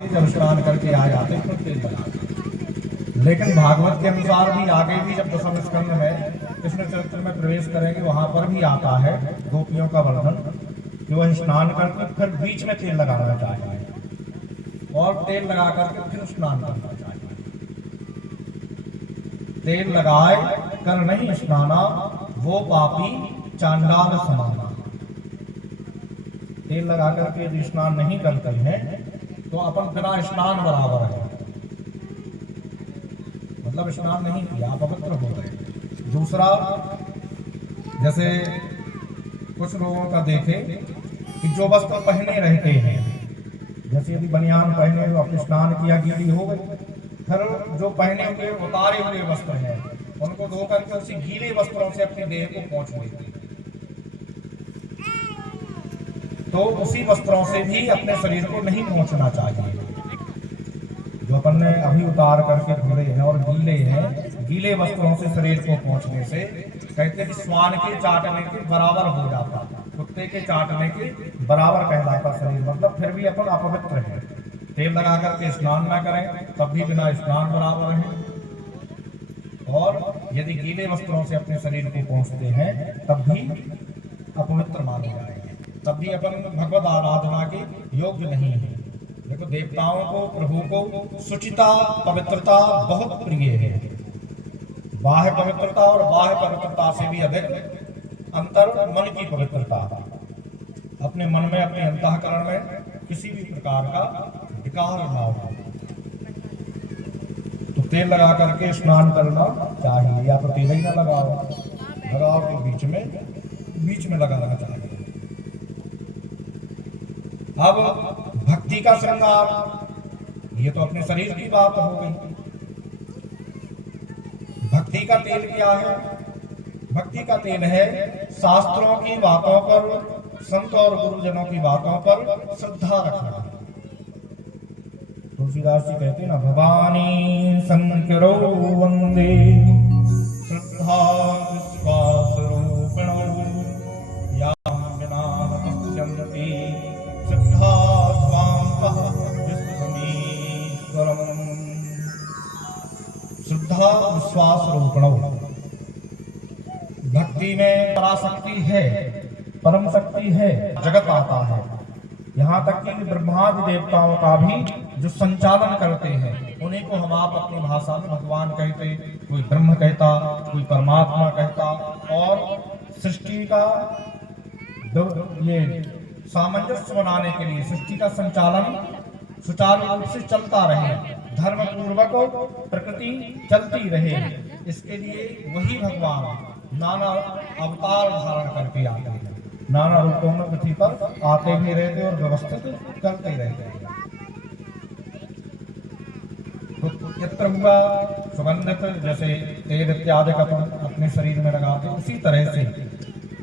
जब स्नान करके आ जाते तो तेल लगाते। लेकिन भागवत के अनुसार भी आगे भी जब दशम स्कंद में कृष्ण चरित्र में प्रवेश करेंगे वहां पर भी आता है गोपियों का वर्णन कि वह स्नान करके फिर बीच में तेल लगाना चाहिए और तेल लगा करके फिर स्नान करना चाहिए। तेल लगाए कर नहीं स्नाना वो पापी चांडाल समाना। तेल लगा करके यदि स्नान नहीं करते हैं तो अपन बिना स्नान बराबर है, मतलब स्नान नहीं किया, पवित्र हो गए। दूसरा, जैसे कुछ लोगों का देखे कि जो वस्त्र पहने रहते हैं, जैसे यदि बनियान पहने तो अपने स्नान किया गीली हो गई, फिर जो पहने हुए उतारे हुए वस्त्र हैं उनको धो करके उसी गीले वस्त्रों से अपने देह को पोंछ लेते हैं, तो उसी वस्त्रों से भी अपने शरीर को नहीं पोंछना चाहिए। जो अपन ने अभी उतार करके धुले हैं और गीले हैं, गीले वस्त्रों से शरीर को पोंछने से कहते हैं कि स्वान के चाटने के बराबर हो जाता, कुत्ते के चाटने के बराबर कहलाता शरीर, मतलब फिर भी अपन अपवित्र है। तेल लगा करके स्नान ना करें तब भी बिना स्नान बराबर है, और यदि गीले वस्त्रों से अपने शरीर को पोंछते हैं तब भी अपवित्र माने जाएंगे, तब भी अपन भगवत आराधना के योग्य नहीं है। देखो, देवताओं को, प्रभु को शुचिता पवित्रता बहुत प्रिय है। बाह्य पवित्रता और बाह्य पवित्रता से भी अधिक अंतर मन की पवित्रता। अपने मन में, अपने अंतःकरण में किसी भी प्रकार का विकार ना हो तो तेल लगा करके स्नान करना चाहिए, या तो तेल ही ना लगाओ, लगाओ तो बीच में लगाना चाहिए। अब भक्ति का श्रृंगार, ये तो अपने शरीर की बात हो गई। भक्ति का तेल क्या है? भक्ति का तेल है शास्त्रों की बातों पर, संत और गुरुजनों की बातों पर श्रद्धा रखना। तुलसीदास जी कहते हैं ना, भवानी शंकरो वंदे श्रद्धा विश्वास रूपिणो याम बिना न पश्यन्ति श्रद्धा स्वांतः विश्वमीश्वरम्। श्रद्धा विश्वास रूपिणो, भक्ति में पराशक्ति है, परम शक्ति है, जगत आता है। यहाँ तक कि ब्रह्मादि देवताओं का भी जो संचालन करते हैं उन्हीं को हम आप अपनी भाषा में भगवान कहते, कोई ब्रह्म कहता, कोई परमात्मा कहता। और सृष्टि का ये सामंजस्य बनाने के लिए, सृष्टि का संचालन सुचारू रूप से चलता रहे, धर्म पूर्वक प्रकृति चलती रहे, इसके लिए वही भगवान नाना अवतार धारण करके आते हैं, नाना रूपों में पृथ्वी पर आते भी रहते और व्यवस्थित करते रहते। तो चित्र हुआ सुगंधित, जैसे तेल इत्यादि का अपने शरीर में लगाते, उसी तरह से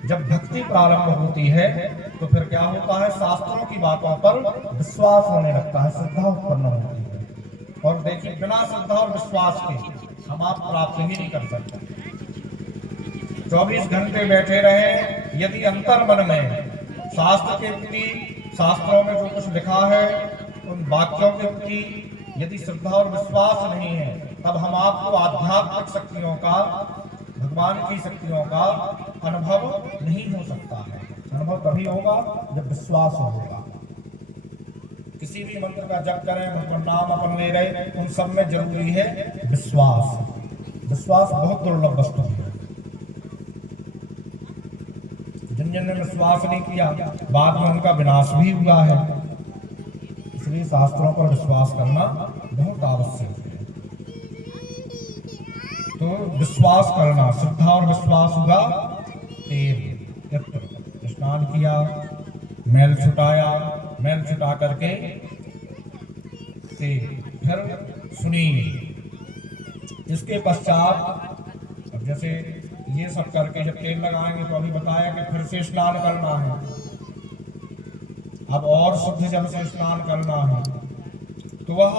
जब भक्ति प्रारंभ होती है तो फिर क्या होता है, शास्त्रों की बातों पर विश्वास होने लगता है, श्रद्धा उत्पन्न होती है। और देखिए, बिना श्रद्धा और विश्वास के हम आप प्राप्त ही नहीं कर सकते। 24 घंटे बैठे रहे, यदि अंतर मन में शास्त्र के प्रति, शास्त्रों में जो कुछ लिखा है उन वाक्यों के प्रति यदि श्रद्धा और विश्वास नहीं है, तब हम आपको आध्यात्मिक शक्तियों का, भगवान की शक्तियों का अनुभव नहीं हो सकता है। अनुभव तभी होगा जब विश्वास होगा। किसी भी मंत्र का जप करें, भगवान नाम अपन ले रहे, उन सब में जरूरी है विश्वास। विश्वास बहुत दुर्लभ वस्तु है। जिन जिन ने विश्वास नहीं किया बाद में उनका विनाश भी हुआ है। इसलिए शास्त्रों पर विश्वास करना बहुत आवश्यक है। तो विश्वास करना, श्रद्धा और विश्वास हुआ तेल। स्नान किया, मैल छुटाया, मैल छुटा करके फिर सुनिए। इसके पश्चात अब जैसे ये सब करके जब तेल लगाएंगे तो अभी बताया कि फिर से स्नान करना है। अब और शुद्ध जल से स्नान करना है, तो वह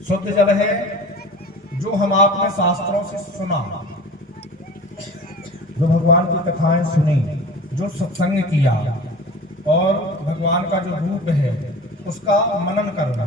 शुद्ध जल है जो हम आपने शास्त्रों से सुना, जो भगवान की कथाएं सुनी, जो सत्संग किया, और भगवान का जो रूप है उसका मनन करना,